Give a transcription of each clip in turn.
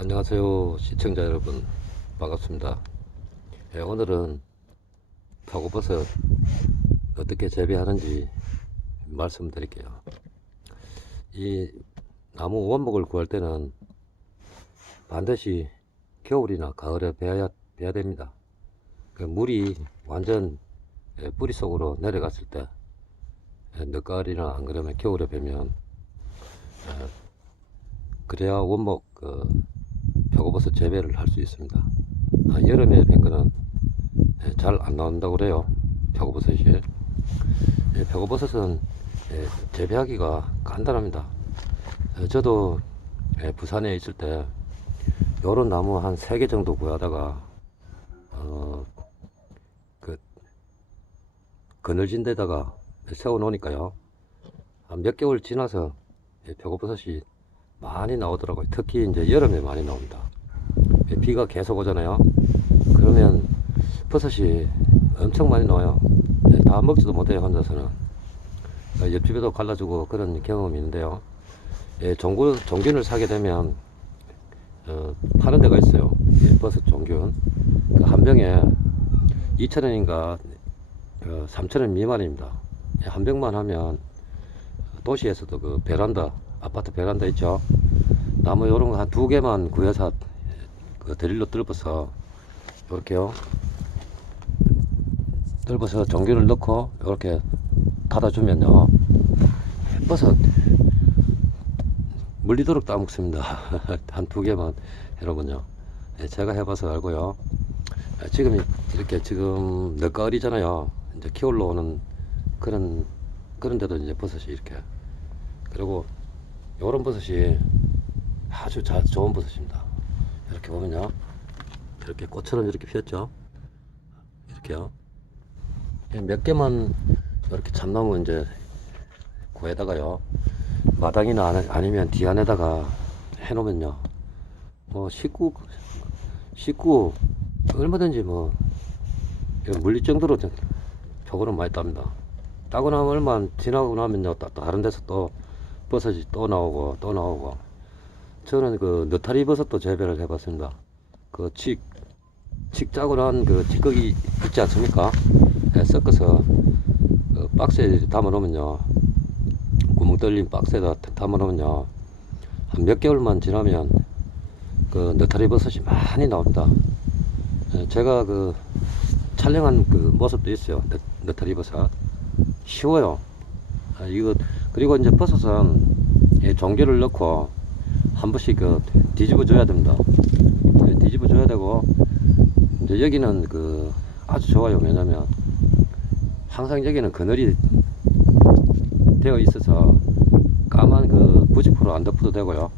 안녕하세요 시청자 여러분. 반갑습니다. 예, 오늘은 표고버섯 어떻게 재배하는지 말씀드릴게요. 이 나무 원목을 구할 때는 반드시 겨울이나 가을에 베어야, 베야 됩니다. 그 물이 완전 예, 뿌리 속으로 내려갔을 때 예, 늦가을이나 안 그러면 겨울에 베면 예, 그래야 원목 그 표고버섯 재배를 할 수 있습니다. 아, 여름에 된 거는 예, 잘안 나온다고 그래요. 표고버섯이. 예, 표고버섯은 예, 재배하기가 간단합니다. 예, 저도 예, 부산에 있을 때 요런 나무 한세개 정도 구하다가 어, 그 그늘진 데다가 세워 놓으니까요. 한몇 개월 지나서 예, 표고버섯이 많이 나오더라고요. 특히 이제 여름에 많이 나옵니다. 예, 비가 계속 오잖아요. 그러면 버섯이 엄청 많이 나와요. 예, 다 먹지도 못해요, 혼자서는. 어, 옆집에도 갈라주고 그런 경험이 있는데요. 예, 종균, 종균을 사게 되면, 어, 파는 데가 있어요. 예, 버섯 종균. 그 한 병에 2,000원인가, 어, 3,000원 미만입니다. 예, 한 병만 하면 도시에서도 그 베란다, 아파트 베란다 있죠? 나무 요런 거 한 두 개만 구해서 그 드릴로 뚫어서 요렇게요. 뚫어서 전기를 넣고 요렇게 닫아주면요. 버섯 물리도록 따먹습니다. 한 두 개만 해놓으면요. 예, 제가 해봐서 알고요. 아, 지금 이렇게 지금 늦가을이잖아요. 이제 키울러 오는 그런 그런데도 이제 버섯이 이렇게 그리고 요런 버섯이 아주 자, 좋은 버섯입니다. 이렇게 보면요. 이렇게 꽃처럼 이렇게 피었죠. 이렇게요. 예, 몇 개만 이렇게 참나무 이제 구에다가요. 마당이나 아니- 아니면 뒤 안에다가 해놓으면요. 뭐 식구, 식구 얼마든지 뭐 물릴 정도로 저- 저거는 많이 땁니다. 따고 나면 얼마 지나고 나면요. 또 다른 데서 또 버섯이 또 나오고 또 나오고 저는 그 느타리 버섯도 재배를 해봤습니다. 그 칡, 칡 짜고 난 그 찌꺼기 있지 않습니까? 예, 섞어서 그 박스에 담아 놓으면요. 구멍 뚫린 박스에다 담아 놓으면요. 한 몇 개월만 지나면 그 느타리 버섯이 많이 나옵니다. 예, 제가 그 촬영한 그 모습도 있어요. 느, 느타리 버섯. 쉬워요. 아, 이거 그리고 이제 버섯은 예, 종개를 넣고 한 번씩 그 뒤집어 줘야 됩니다. 예, 뒤집어 줘야 되고 이제 여기는 그 아주 좋아요. 왜냐면 항상 여기는 그늘이 되어 있어서 까만 그 부직포로 안 덮어도 되고요.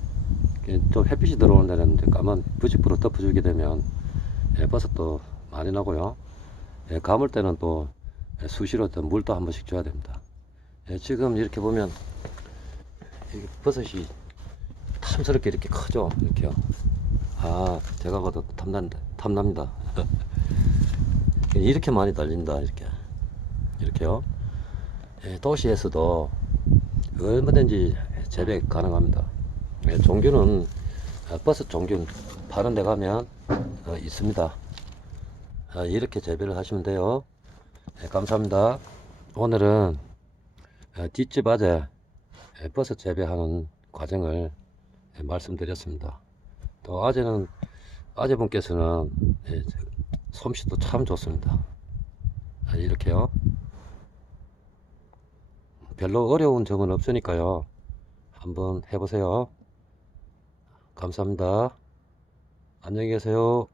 이렇게 좀 햇빛이 들어오는 데는 까만 부직포로 덮어주게 되면 예, 버섯도 많이 나고요. 예, 감을 때는 또 예, 수시로 또 물도 한 번씩 줘야 됩니다. 예, 지금 이렇게 보면 이 버섯이 탐스럽게 이렇게 크죠 이렇게요. 아 제가 봐도 탐난 탐납니다. 이렇게 많이 달린다 이렇게. 이렇게요. 예, 도시에서도 얼마든지 재배 가능합니다. 예, 종균은 아, 버섯 종균 파는 데 가면 어, 있습니다. 아, 이렇게 재배를 하시면 돼요. 예, 감사합니다. 오늘은 어, 뒷집 아재 예, 버섯 재배하는 과정을 예, 말씀드렸습니다. 또 아재는 아재분께서는 예, 솜씨도 참 좋습니다. 아, 이렇게요. 별로 어려운 점은 없으니까요. 한번 해보세요. 감사합니다. 안녕히 계세요.